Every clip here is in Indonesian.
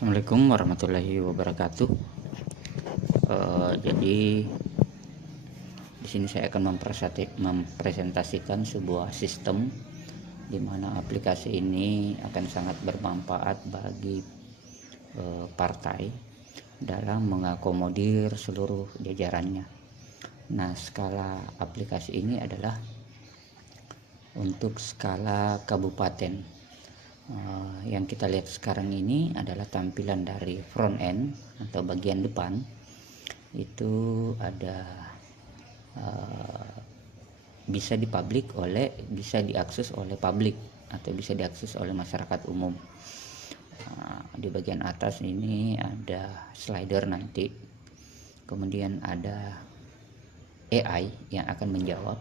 Assalamualaikum warahmatullahi wabarakatuh. Jadi di sini saya akan mempresentasikan sebuah sistem di mana aplikasi ini akan sangat bermanfaat bagi partai dalam mengakomodir seluruh jajarannya. Nah, skala aplikasi ini adalah untuk skala kabupaten. Yang kita lihat sekarang ini adalah tampilan dari front end atau bagian depan. Itu ada bisa bisa diakses oleh publik atau bisa diakses oleh masyarakat umum. Di bagian atas ini ada slider nanti, kemudian ada AI yang akan menjawab,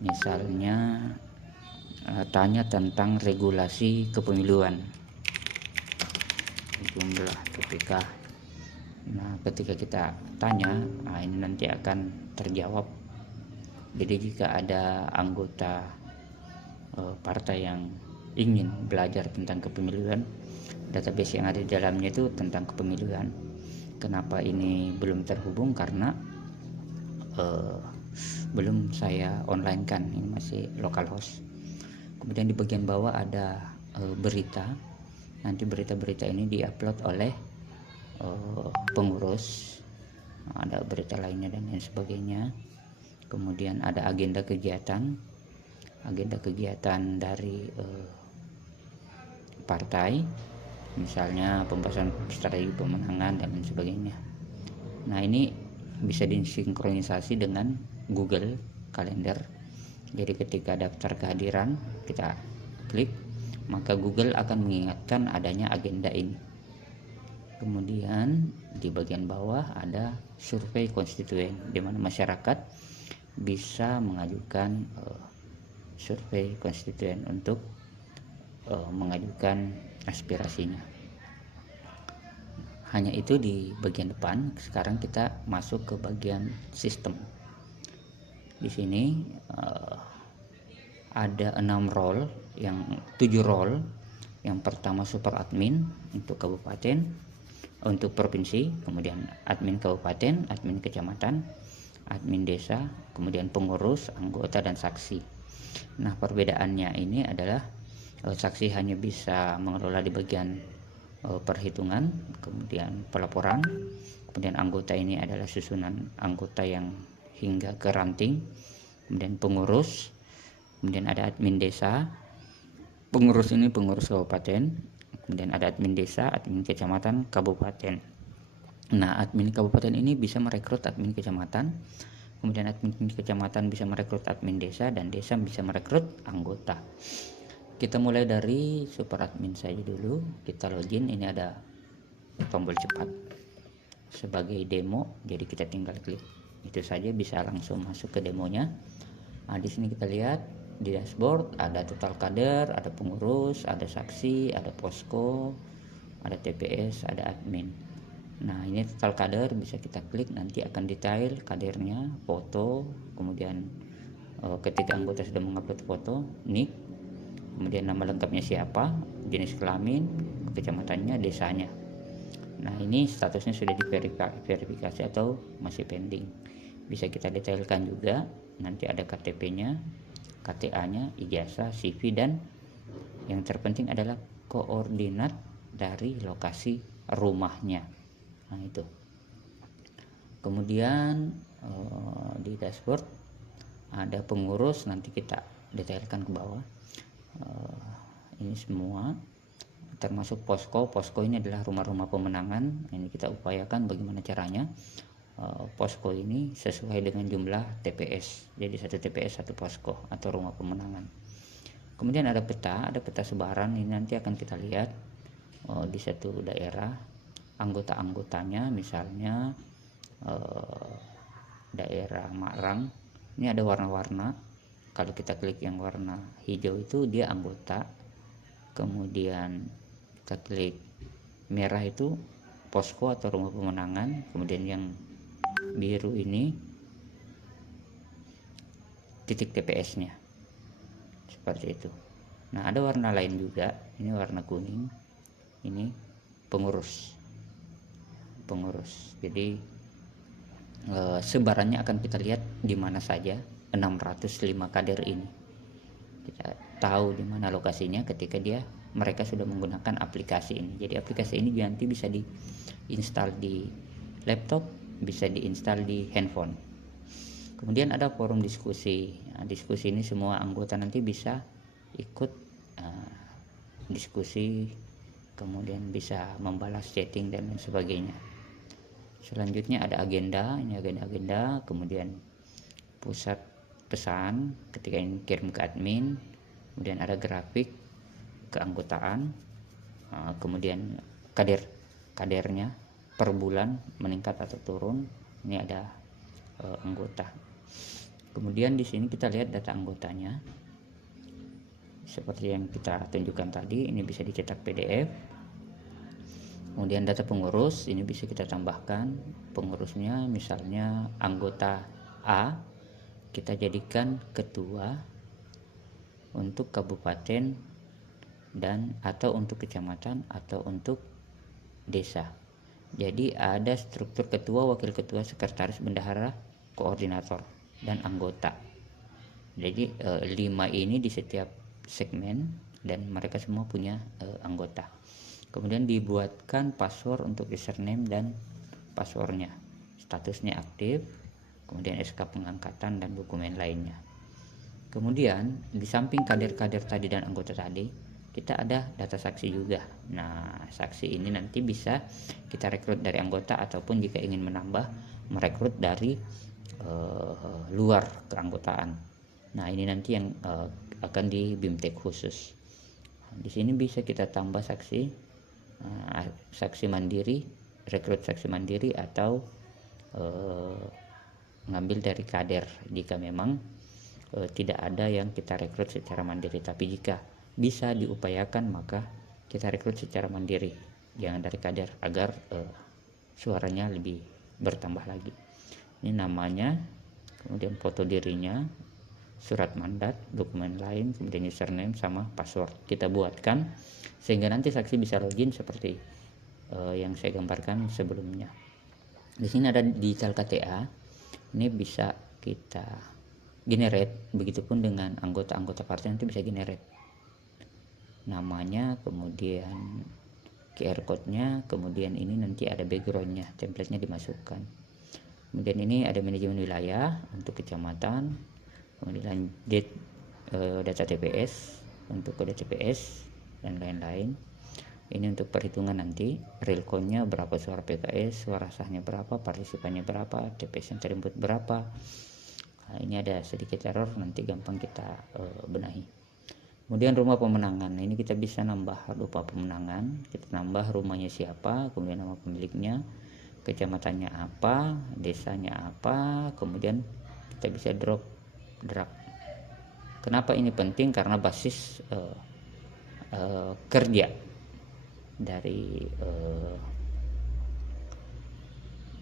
misalnya tanya tentang regulasi kepemiluan, jumlah PPK. Nah, ketika kita tanya, ini nanti akan terjawab. Jadi jika ada anggota partai yang ingin belajar tentang kepemiluan, database yang ada di dalamnya itu tentang kepemiluan. Kenapa ini belum terhubung? Karena belum saya online kan, ini masih localhost. Kemudian di bagian bawah ada berita. Nanti berita-berita ini diupload oleh pengurus, ada berita lainnya dan lain sebagainya. Kemudian ada agenda kegiatan dari partai, misalnya pembahasan strategi pemenangan dan lain sebagainya. Nah, ini bisa disinkronisasi dengan Google Calendar. Jadi ketika daftar kehadiran kita klik, maka Google akan mengingatkan adanya agenda ini. Kemudian di bagian bawah ada survei konstituen, di mana masyarakat bisa mengajukan survei konstituen untuk mengajukan aspirasinya. Hanya itu di bagian depan. Sekarang kita masuk ke bagian sistem. Di sini ada 7 role. Yang pertama super admin untuk kabupaten, untuk provinsi, kemudian admin kabupaten, admin kecamatan, admin desa, kemudian pengurus, anggota, dan saksi. Nah, perbedaannya ini adalah saksi hanya bisa mengelola di bagian perhitungan, kemudian pelaporan, kemudian anggota ini adalah susunan anggota yang hingga ke ranting, kemudian pengurus, kemudian ada admin desa. Pengurus ini pengurus kabupaten, kemudian ada admin desa, admin kecamatan, kabupaten. Nah, admin kabupaten ini bisa merekrut admin kecamatan, kemudian admin kecamatan bisa merekrut admin desa, dan desa bisa merekrut anggota. Kita mulai dari super admin saja dulu. Kita login, ini ada tombol cepat sebagai demo, jadi kita tinggal klik itu saja bisa langsung masuk ke demonya. Nah, di sini kita lihat di dashboard ada total kader, ada pengurus, ada saksi, ada posko, ada TPS, ada admin. Nah, ini total kader bisa kita klik, nanti akan detail kadernya, foto, kemudian ketika anggota sudah mengupload foto, nick, kemudian nama lengkapnya siapa, jenis kelamin, kecamatannya, desanya. Nah, ini statusnya sudah diverifikasi atau masih pending. Bisa kita detailkan juga, nanti ada KTP-nya, KTA-nya, ijazah, CV, dan yang terpenting adalah koordinat dari lokasi rumahnya. Nah, itu. Kemudian di dashboard ada pengurus, nanti kita detailkan ke bawah. Ini semua termasuk posko ini adalah rumah-rumah pemenangan. Ini kita upayakan bagaimana caranya posko ini sesuai dengan jumlah TPS, jadi 1 TPS 1 posko atau rumah pemenangan. Kemudian ada peta sebaran. Ini nanti akan kita lihat di satu daerah anggota-anggotanya, misalnya daerah Marang, ini ada warna-warna. Kalau kita klik yang warna hijau itu dia anggota, kemudian kita klik merah itu posko atau rumah pemenangan, kemudian yang biru ini titik TPS-nya, seperti itu. Nah, ada warna lain juga, ini warna kuning, ini pengurus. Jadi sebarannya akan kita lihat di mana saja 605 kader ini. Kita tahu di mana lokasinya ketika mereka sudah menggunakan aplikasi ini. Jadi aplikasi ini nanti bisa diinstal di laptop, bisa diinstal di handphone. Kemudian ada forum diskusi. Nah, diskusi ini semua anggota nanti bisa ikut diskusi, kemudian bisa membalas chatting dan lain sebagainya. Selanjutnya ada agenda, ini agenda, kemudian pusat pesan ketika ini kirim ke admin, kemudian ada grafik keanggotaan, kemudian kadernya per bulan meningkat atau turun. Ini ada anggota. Kemudian di sini kita lihat data anggotanya seperti yang kita tunjukkan tadi. Ini bisa dicetak PDF. Kemudian data pengurus ini bisa kita tambahkan pengurusnya, misalnya anggota A kita jadikan ketua untuk kabupaten dan atau untuk kecamatan atau untuk desa. Jadi ada struktur ketua, wakil ketua, sekretaris, bendahara, koordinator, dan anggota. Jadi 5 ini di setiap segmen dan mereka semua punya anggota. Kemudian dibuatkan password untuk username dan passwordnya, statusnya aktif, kemudian SK pengangkatan dan dokumen lainnya. Kemudian di samping kader-kader tadi dan anggota tadi, kita ada data saksi juga. Nah, saksi ini nanti bisa kita rekrut dari anggota ataupun jika ingin menambah, merekrut dari luar keanggotaan. Nah, ini nanti yang akan di BIMTEK khusus. Di sini bisa kita tambah saksi mandiri, rekrut saksi mandiri, atau ngambil dari kader jika memang tidak ada yang kita rekrut secara mandiri. Tapi jika bisa diupayakan maka kita rekrut secara mandiri, jangan dari kader, agar suaranya lebih bertambah lagi. Ini namanya, kemudian foto dirinya, surat mandat, dokumen lain, kemudian username sama password kita buatkan sehingga nanti saksi bisa login seperti yang saya gambarkan sebelumnya. Di sini ada digital KTA, ini bisa kita generate, begitupun dengan anggota-anggota partai nanti bisa generate namanya, kemudian QR code-nya, kemudian ini nanti ada background-nya, template-nya dimasukkan. Kemudian ini ada manajemen wilayah untuk kecamatan, kemudian data TPS untuk kode TPS dan lain-lain. Ini untuk perhitungan nanti real count-nya berapa suara PKS, suara sahnya berapa, partisipannya berapa, TPS yang terinput berapa. Nah, ini ada sedikit error, nanti gampang kita benahi. Kemudian rumah pemenangan, ini kita bisa nambah rumah pemenangan, kita nambah rumahnya siapa, kemudian nama pemiliknya, kecamatannya apa, desanya apa, kemudian kita bisa drag. Kenapa ini penting? Karena basis kerja dari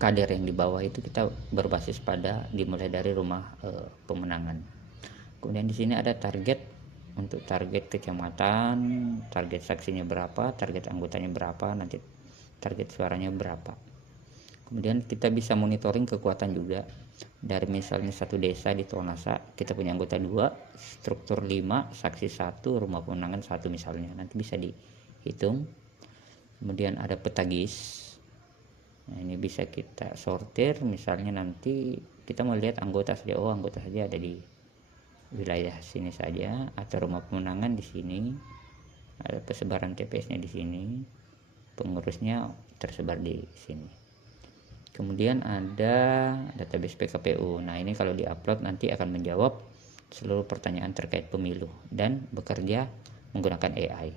kader yang di bawah itu kita berbasis pada dimulai dari rumah pemenangan. Kemudian di sini ada target. Untuk target kecamatan, target saksinya berapa, target anggotanya berapa, nanti target suaranya berapa. Kemudian kita bisa monitoring kekuatan juga. Dari misalnya satu desa di Tonasa, kita punya anggota 2, struktur 5, saksi 1, rumah pemenangan 1 misalnya. Nanti bisa dihitung. Kemudian ada petagis. Nah, ini bisa kita sortir, misalnya nanti kita mau lihat anggota saja, anggota saja ada di wilayah sini saja, atau rumah pemenangan di sini, ada persebaran TPS-nya di sini, pengurusnya tersebar di sini. Kemudian ada database PKPU. Nah, ini kalau diupload nanti akan menjawab seluruh pertanyaan terkait pemilu dan bekerja menggunakan AI.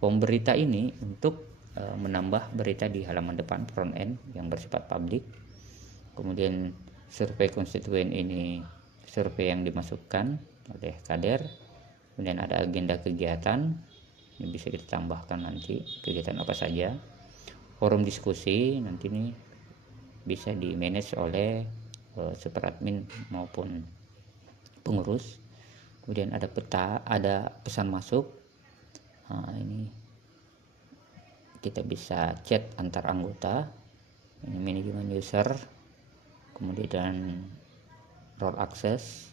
Pemberita ini untuk menambah berita di halaman depan front end yang bersifat publik. Kemudian survei konstituen ini survei yang dimasukkan oleh kader. Kemudian ada agenda kegiatan, ini bisa kita tambahkan nanti kegiatan apa saja. Forum diskusi nanti ini bisa di manage oleh super admin maupun pengurus. Kemudian ada peta, ada pesan masuk. Nah, ini kita bisa chat antar anggota, ini manajemen user, kemudian role access,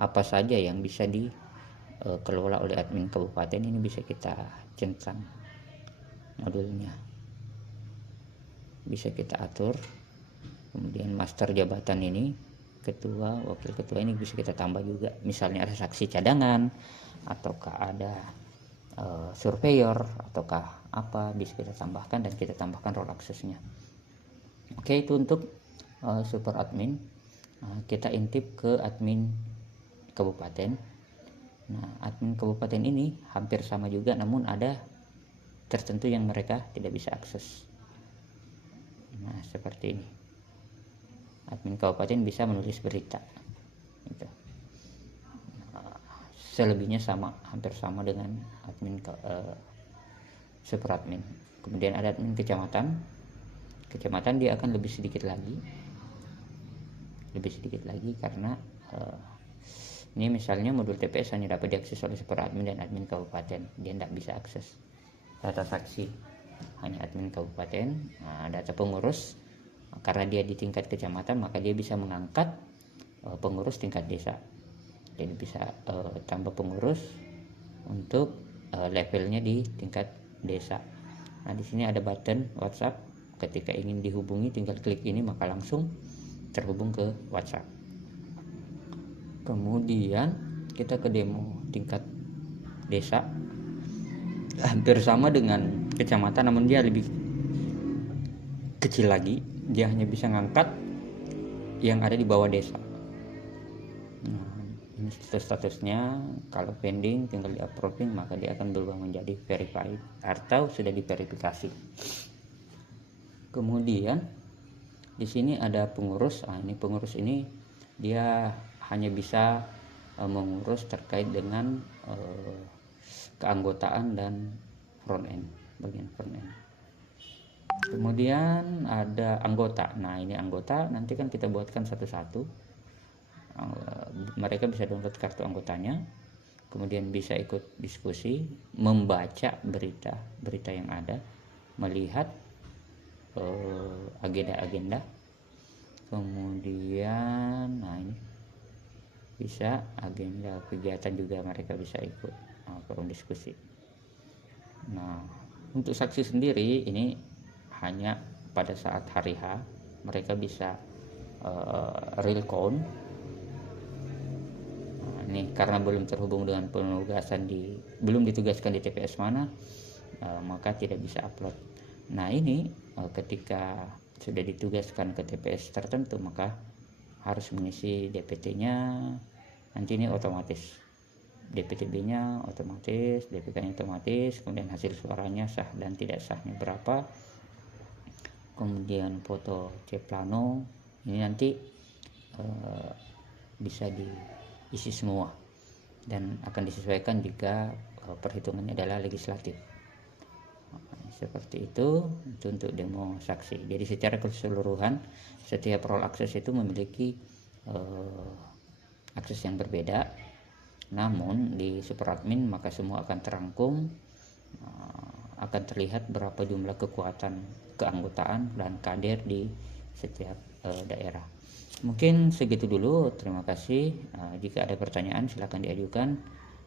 apa saja yang bisa dikelola oleh admin kabupaten ini bisa kita centang modulnya, bisa kita atur. Kemudian master jabatan ini, ketua, wakil ketua ini bisa kita tambah juga, misalnya ada saksi cadangan ataukah ada surveyor ataukah apa, bisa kita tambahkan dan kita tambahkan role access-nya. Oke, itu untuk super admin. Kita intip ke admin kabupaten. Nah, admin kabupaten ini hampir sama juga, namun ada tertentu yang mereka tidak bisa akses. Nah, seperti ini. Admin kabupaten bisa menulis berita. Gitu. Selebihnya sama, hampir sama dengan admin super admin. Kemudian ada admin kecamatan. Kecamatan dia akan lebih sedikit lagi karena ini misalnya modul TPS hanya dapat diakses oleh super admin dan admin kabupaten, dia tidak bisa akses data saksi, hanya admin kabupaten. Nah, data pengurus, karena dia di tingkat kecamatan maka dia bisa mengangkat pengurus tingkat desa, jadi bisa tambah pengurus untuk levelnya di tingkat desa. Nah, di sini ada button WhatsApp, ketika ingin dihubungi tinggal klik ini maka langsung terhubung ke WhatsApp. Kemudian kita ke demo tingkat desa, hampir sama dengan kecamatan namun dia lebih kecil lagi, dia hanya bisa ngangkat yang ada di bawah desa. Nah, ini statusnya, kalau pending tinggal di approving maka dia akan berubah menjadi verified atau sudah diverifikasi. Kemudian di sini ada pengurus. Ini pengurus ini dia hanya bisa mengurus terkait dengan keanggotaan dan front end, bagian front end. Kemudian ada anggota. Nah, ini anggota nanti kan kita buatkan satu-satu. Mereka bisa download kartu anggotanya, kemudian bisa ikut diskusi, membaca berita yang ada, melihat agenda-agenda. Kemudian nah ini bisa agenda kegiatan juga mereka bisa ikut forum diskusi. Nah, untuk saksi sendiri ini hanya pada saat hari H mereka bisa real count. Nah, ini karena belum terhubung dengan penugasan belum ditugaskan di TPS mana, maka tidak bisa upload. Nah, ini ketika sudah ditugaskan ke TPS tertentu maka harus mengisi DPT-nya. Nanti ini otomatis, DPTB-nya otomatis, DPK-nya otomatis, kemudian hasil suaranya sah dan tidak sahnya berapa, kemudian foto C plano ini nanti bisa diisi semua dan akan disesuaikan jika perhitungannya adalah legislatif. Seperti itu untuk demo saksi. Jadi secara keseluruhan setiap role access itu memiliki akses yang berbeda, namun di super admin maka semua akan terangkum, akan terlihat berapa jumlah kekuatan keanggotaan dan kader di setiap daerah. Mungkin segitu dulu, terima kasih. Jika ada pertanyaan silakan diajukan,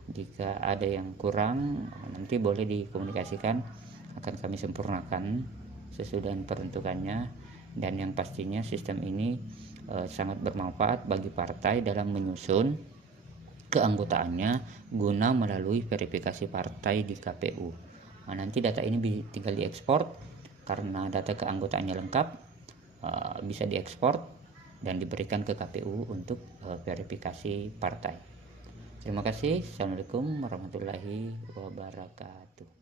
jika ada yang kurang nanti boleh dikomunikasikan, akan kami sempurnakan sesudah peruntukannya. Dan yang pastinya sistem ini sangat bermanfaat bagi partai dalam menyusun keanggotaannya guna melalui verifikasi partai di KPU. Nah, nanti data ini tinggal diekspor karena data keanggotaannya lengkap, bisa diekspor dan diberikan ke KPU untuk verifikasi partai. Terima kasih. Assalamualaikum warahmatullahi wabarakatuh.